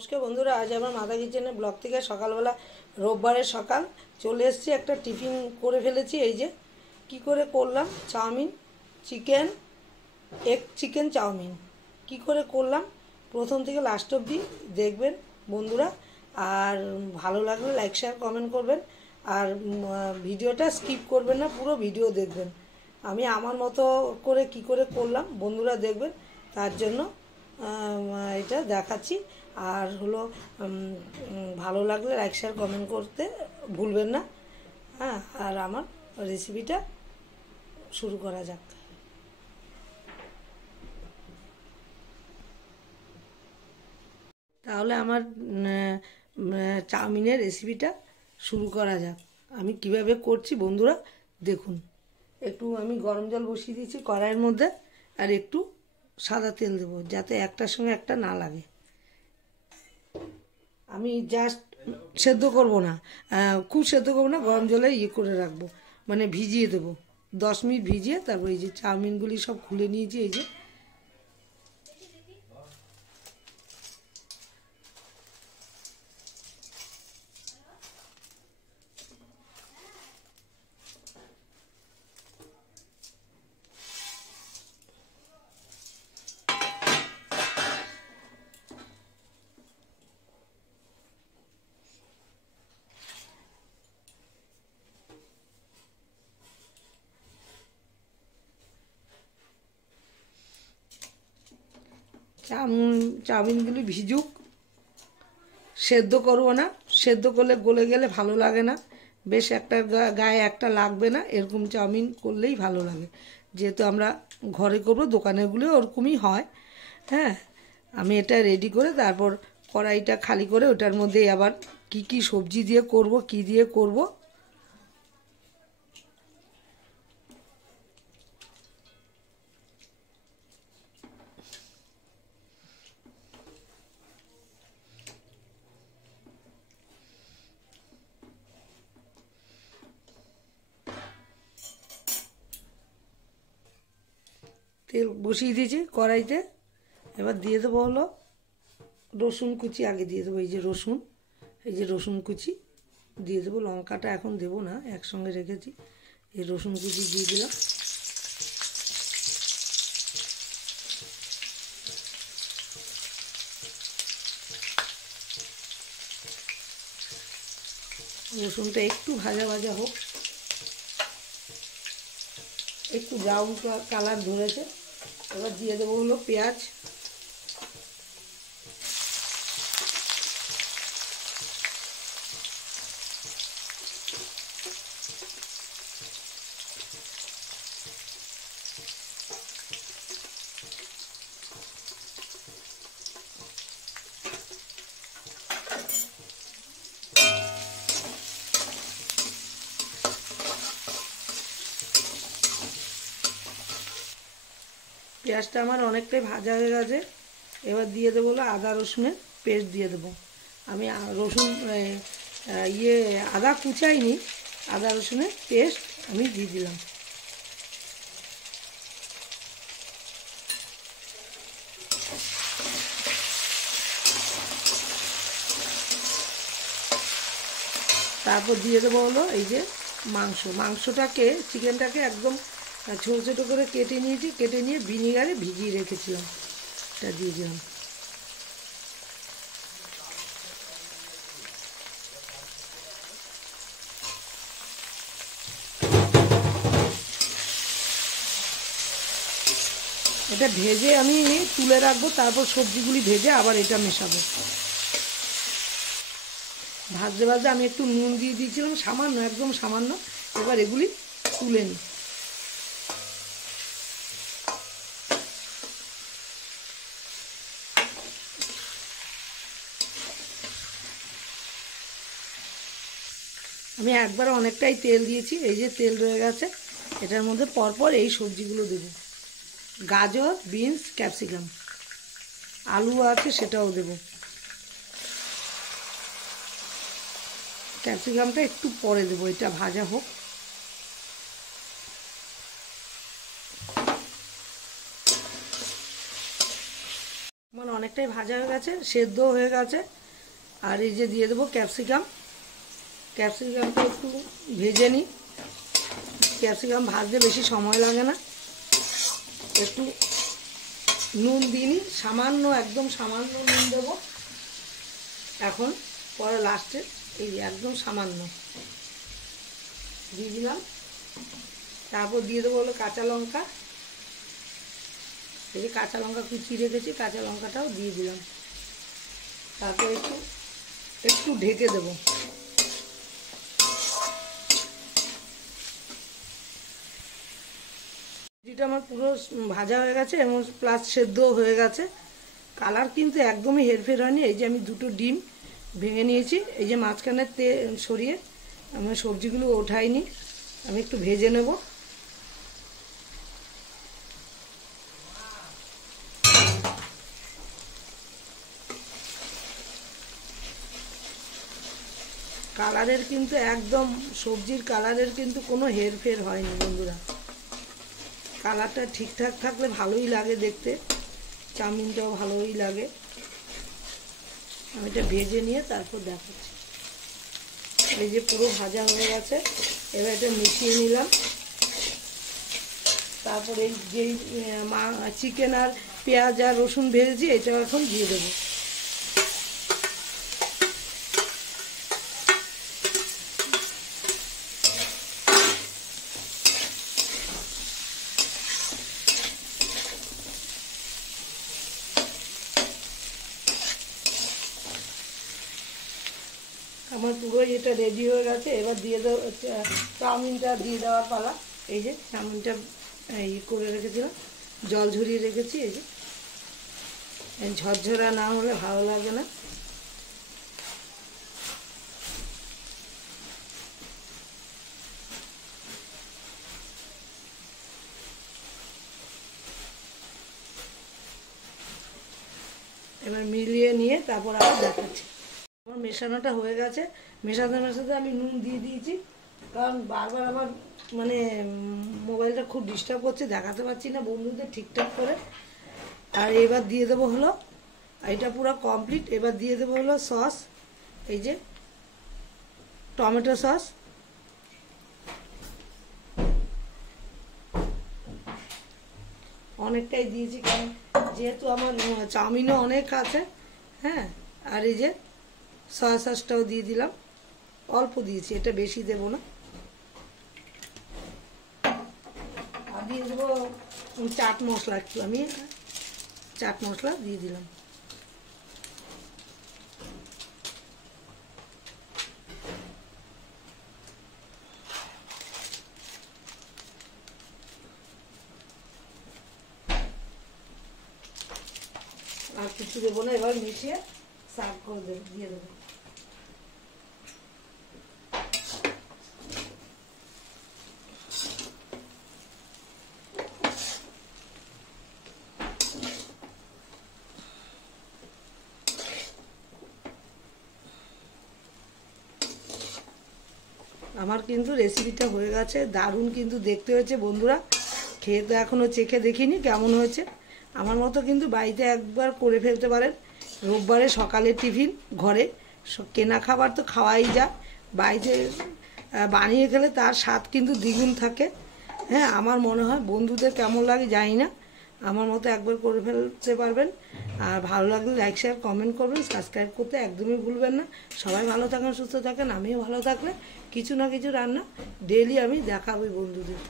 নমস্কার বন্ধুরা, আজ আমার মাথা কিচেনের ব্লগ থেকে সকালবেলা রোববারের সকাল চলে এসেছি। একটা টিফিন করে ফেলেছি। এই যে কি করে করলাম, chowmein chicken, egg chicken chowmein কি করে করলাম প্রথম থেকে লাস্ট অবধি দেখবেন বন্ধুরা। আর ভালো লাগলে লাইক শেয়ার কমেন্ট করবেন। আর ভিডিওটা স্কিপ করবেন না, পুরো ভিডিও দেখবেন। আমি আমার মতো করে কি করে করলাম বন্ধুরা দেখবেন, তার জন্য এটা দেখাচ্ছি। আর হলো ভালো লাগলে লাইক শেয়ার কমেন্ট করতে ভুলবেন না। হ্যাঁ, আর আমার রেসিপিটা শুরু করা যাক। তাহলে আমার চাউমিনের রেসিপিটা শুরু করা যাক। আমি কিভাবে করছি বন্ধুরা দেখুন। একটু আমি গরম জল বসিয়ে দিয়েছি কড়াইয়ের মধ্যে, আর একটু সাদা তেল দেবো যাতে একটার সঙ্গে একটা না লাগে। আমি জাস্ট সেদ্ধ করব না, খুব সেদ্ধ করবো না, গরম জলে করে রাখবো, মানে ভিজিয়ে দেবো 10 মিনিট ভিজিয়ে। তারপর এই যে চাউমিনগুলি সব খুলে নিয়েছি। এই যে চাউমিনগুলি ভিজুক, সেদ্ধ করবো না। সেদ্ধ করলে গলে গেলে ভালো লাগে না, বেশ একটা গায়ে একটা লাগবে না। এরকম চাউমিন করলেই ভালো লাগে, যেহেতু আমরা ঘরে করবো, দোকানেরগুলো ওরকমই হয়। হ্যাঁ, আমি এটা রেডি করে তারপর কড়াইটা খালি করে ওটার মধ্যে আবার কি কি সবজি দিয়ে করব, কি দিয়ে করব তেল বসিয়ে দিয়েছি কড়াইতে। এবার দিয়ে দেবো হলো রসুন কুচি। আগে দিয়ে দেবো এই যে রসুন, এই যে রসুন কুচি দিয়ে দেবো। লঙ্কাটা এখন দেবো না, একসঙ্গে রেখেছি। এই রসুন কুচি দিয়ে দিলাম। রসুনটা একটু ভাজা ভাজা হোক, একটু ব্রাউন কালার ধরেছে। এবার দিয়ে দেবো হলো পেঁয়াজ। পেঁয়াজটা আমার অনেকটাই ভাজা হয়ে গেছে। এবার দিয়ে দেবো হলো আদা রসুনের পেস্ট দিয়ে দেবো। আমি রসুন আদা কুচাইনি, আদা রসুনের পেস্ট আমি দিয়ে দিলাম। তারপর দিয়ে দেবো হলো এই যে মাংসটাকে, চিকেনটাকে একদম ছোটো ছোটো করে কেটে নিয়েছি, কেটে নিয়ে ভিনিগারে ভিজিয়ে রেখেছিলাম, এটা দিয়ে দিলাম। এটা ভেজে আমি তুলে রাখবো, তারপর সবজিগুলি ভেজে আবার এটা মেশাবো। ভাজতে ভাজতে আমি একটু নুন দিয়ে দিয়েছিলাম, সামান্য, একদম সামান্য। এবার এগুলি তুলে নিই। আমি একবারে অনেকটাই তেল দিয়েছি, এই যে তেল রয়ে গেছে। এটার মধ্যে পরপর এই সবজিগুলো দেব। গাজর, বিনস, ক্যাপসিকাম, আলু আছে সেটাও দেব। ক্যাপসিকামটা একটু পরে দেবো, এটা ভাজা হোক। আমার অনেকটাই ভাজা হয়ে গেছে, সেদ্ধ হয়ে গেছে। আর এই যে দিয়ে দেবো ক্যাপসিকাম। ক্যাপসিকামটা একটু ভেজে নিই। ক্যাপসিকাম ভাজতে বেশি সময় লাগে না। একটু নুন দিইনি, সামান্য, একদম সামান্য নুন দেবো এখন। পরে লাস্টে এই যে একদম সামান্য দিয়ে দিলাম। তারপর দিয়ে দেবো হলো কাঁচা লঙ্কা। এই যে কাঁচা লঙ্কা কুচিয়ে রেখেছি, কাঁচা লঙ্কাটাও দিয়ে দিলাম। তারপর একটু ঢেকে দেবো। সবজিটা আমার পুরো ভাজা হয়ে গেছে এবং প্লাস সেদ্ধ হয়ে গেছে। কালার কিন্তু একদমই হেরফের হয়নি। এই যে আমি দুটো ডিম ভেঙে নিয়েছি, এই যে মাঝখানে তেল সরিয়ে আমি সবজিগুলো ওঠাইনি, আমি একটু ভেজে নেব। কালারের কিন্তু একদম, সবজির কালারের কিন্তু কোনো হেরফের হয়নি বন্ধুরা। কালারটা ঠিকঠাক থাকলে ভালোই লাগে দেখতে, চাউমিনটাও ভালোই লাগে। আমি এটা ভেজে নিয়ে তারপর দেখাচ্ছি। এই যে পুরো ভাজা হয়ে গেছে, এবার এটা মিশিয়ে নিলাম। তারপরে যেই চিকেন আর পেঁয়াজ আর রসুন ভেজেছি এটা এখন দিয়ে দেবো। আমার পুরো এটা রেডি হয়ে গেছে। এবার দিয়ে দেবো চাউমিনটা, দিয়ে দেওয়ার পালা। এই যে চাউমিনটা করে রেখেছিলাম, জল ঝরিয়ে রেখেছি। এই যে ঝরঝরা না হলে ভালো লাগে না। এবার মিলিয়ে নিয়ে তারপর আবার দেখাচ্ছি। আমার মেশানোটা হয়ে গেছে। মেশাতে মেশাতে আমি নুন দিয়ে দিয়েছি, কারণ বারবার আবার মানে মোবাইলটা খুব ডিস্টার্ব করছে, দেখাতে পারছি না বন্ধুদের ঠিকঠাক করে। আর এবার দিয়ে দেবো হলো, এটা পুরো কমপ্লিট। এবার দিয়ে দেবো হলো সস, এই যে টমেটো সস। অনেকটাই দিয়েছি, কারণ যেহেতু আমার চাউমিনও অনেক আছে। হ্যাঁ, আর এই যে সয়া সসটাও দিয়ে দিলাম, অল্প দিয়েছি, এটা বেশি দেব না। আর দিয়ে দেবো চাট মশলা, একটু আমি চাট মশলা দিয়ে দিলাম। আর কিছু দেবো না, এবার মিশিয়ে সার্ভ করে দেবো, দিয়ে দেবো। আমার কিন্তু রেসিপিটা হয়ে গেছে, দারুণ কিন্তু দেখতে হয়েছে বন্ধুরা। খেয়ে তো এখনও চেখে দেখিনি কেমন হয়েছে। আমার মতো কিন্তু বাড়িতে একবার করে ফেলতে পারেন। রোববারে সকালে টিফিন, ঘরে কেনা খাবার তো খাওয়াই যায়, বাড়িতে বানিয়ে খেলে তার স্বাদ কিন্তু দ্বিগুণ থাকে। হ্যাঁ, আমার মনে হয় বন্ধুদের কেমন লাগে জানি না, আমার মতো একবার করে ফেলতে পারবেন। আর ভালো লাগলে লাইক শেয়ার কমেন্ট করবেন, সাবস্ক্রাইব করতে একদমই ভুলবেন না। সবাই ভালো থাকেন, সুস্থ থাকেন, আমিও ভালো থাকলে কিছু না কিছু রান্না ডেইলি আমি দেখাবই বন্ধুদের।